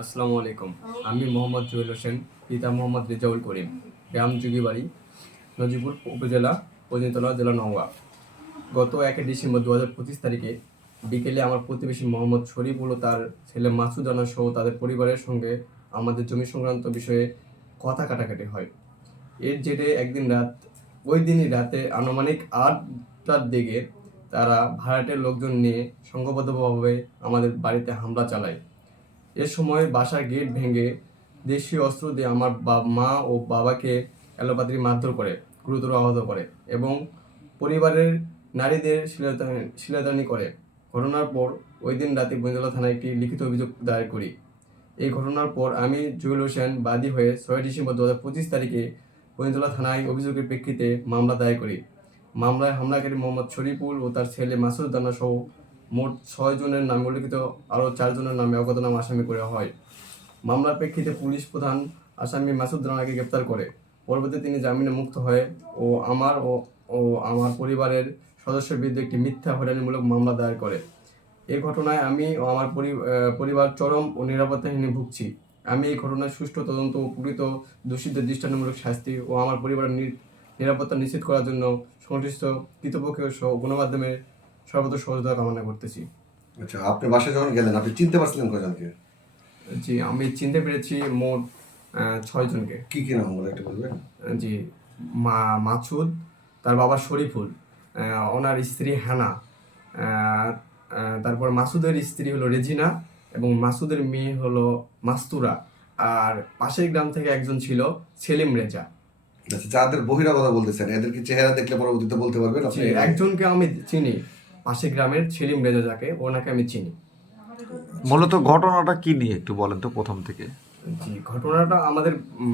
আসসালামু আলাইকুম। আমি মোহাম্মদ জুয়েল হোসেন, পিতা মোহাম্মদ রেজাউল করিম, গ্রাম যুগীবাড়ি, নজিপুর উপজেলা, পঞ্চতলা, জেলা নওগাঁ। গত 1 ডিসেম্বর 2025 তারিখে বিকেলে আমার প্রতিবেশী মোহাম্মদ শরীফুল ও তার ছেলে মাসুদ রানা সহ তাদের পরিবারের সঙ্গে আমাদের জমি সংক্রান্ত বিষয়ে কথা কাটাকাটি হয়। এর জেরে ওই দিনই রাতে আনুমানিক 8টার দিকে তারা ভাড়াটের লোকজন নিয়ে সংঘবদ্ধভাবে আমাদের বাড়িতে হামলা চালায়। এ সময় বাসার গেট ভেঙে দেশীয় অস্ত্র দিয়ে আমার মা ও বাবাকে এলোপাতাড়ি মারধর করে, গুরুতর আহত করে এবং পরিবারের নারীদের শিলাদানি করে। ঘটনার পর ওই দিন রাতে বইন্দলা থানায় একটি লিখিত অভিযোগ দায়ের করি। এই ঘটনার পর আমি জুয়েল হোসেন বাদী হয়ে 6 ডিসেম্বর 2025 তারিখে বইন্দলা থানায় অভিযোগের প্রেক্ষিতে মামলা দায়ের করি। মামলায় হামলাকারী মোহাম্মদ শরীফুল ও তার ছেলে মাসুদ রানা সহ মোট 6 জনের নামে উল্লিখিত আরও 4 জনের নামে অজ্ঞাতনামা আসামি করা হয়। মামলার প্রেক্ষিতে পুলিশ প্রধান আসামি মাসুদ রানাকে গ্রেপ্তার করে। পরবর্তীতে তিনি জামিনে মুক্ত হয়ে আমার পরিবারের সদস্যের বিরুদ্ধে একটি মিথ্যা হয়রানিমূলক মামলা দায়ের করে। এই ঘটনায় আমি ও আমার পরিবার চরম ও নিরাপত্তাহীন ভুগছি। আমি এই ঘটনার সুষ্ঠু তদন্ত ও প্রকৃত দোষীদের দৃষ্টান্তমূলক শাস্তি ও আমার পরিবারের নিরাপত্তা নিশ্চিত করার জন্য সংশ্লিষ্ট কর্তৃপক্ষের সহ গণমাধ্যমের সর্বত্র সহযোগিতা কামনা করতেছি। আচ্ছা, আপনি বাসায় যখন গেলেন আপনি চিনতে পারছিলেন কয়জনকে? জি, আমি চিনতে পেরেছি মোট 6 জনকে। কি কি নামগুলো একটু বলবেন? জি, মাসুদ, তার বাবা শরীফুল, ওনার স্ত্রী হানা, তারপর মাসুদের স্ত্রী হলো রেজিনা এবং মাসুদের মেয়ে হলো মাস্তুরা, আর পাশের গ্রাম থেকে একজন ছিল সেলিম রেজা। আচ্ছা, যাদের বহিরাগত বলতেছেন এদের কি চেহারা দেখলে পরবর্তীতে বলতে পারবেন আপনি? একজনকে আমি চিনি, পাশের গ্রামের সেলিম রেজা, যাকে ওনাকে আমি চিনি। মূলত ঘটনাটা কি নিয়ে একটু বলেন তো প্রথম থেকে। জি, ঘটনাটা আমাদের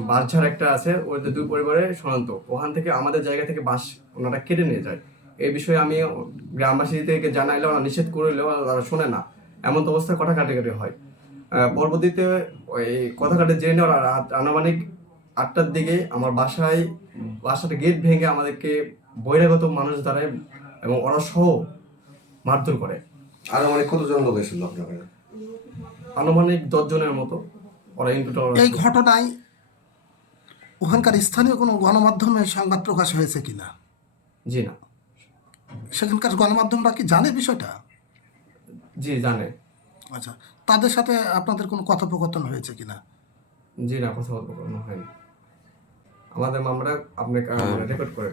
বাঁশঝাড় একটা আছে, ওদের দুই পরিবারে সীমান্ত, ওখান থেকে আমাদের জায়গা থেকে বাঁশ ওনারা কেটে নিয়ে যায়। এই বিষয়ে আমি গ্রামবাসীদেরকে জানাইলে ওরা নিষেধ করলেও তারা শোনে না, এমন তো অবস্থায় কথা কাটাকাটি হয়। পরবর্তীতে ওই কথা কাটে জেনে ওরা আনুমানিক 8টার দিকে আমার বাসার গেট ভেঙে আমাদেরকে বহিরাগত মানুষ দ্বারায় এবং ওরা সহ মারধর করে। আনুমানিক কতজন লোক এসেছিল আপনার? আনুমানিক 10 জনের মতো। এই ঘটনায় ওখানকার স্থানীয় কোনো গণমাধ্যমে সংবাদ প্রকাশ হয়েছে কিনা? জি না। সেখানকার গণমাধ্যমরা কি জানে বিষয়টা? জি জানে। আচ্ছা, তাদের সাথে আপনাদের কোনো কথোপকথন হয়েছে কিনা? জি না, কথা বলতে হয়নি। আমাদের মামলা আপনি রেকর্ড করে।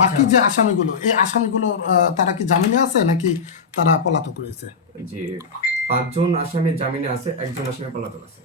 বাকি যে আসামিগুলো, এই আসামিগুলো তারা কি জামিনে আছে নাকি তারা পলাতক রয়েছে? জি, 5 জন আসামি জামিনে আছে, 1 জন আসামি পলাতক আছে।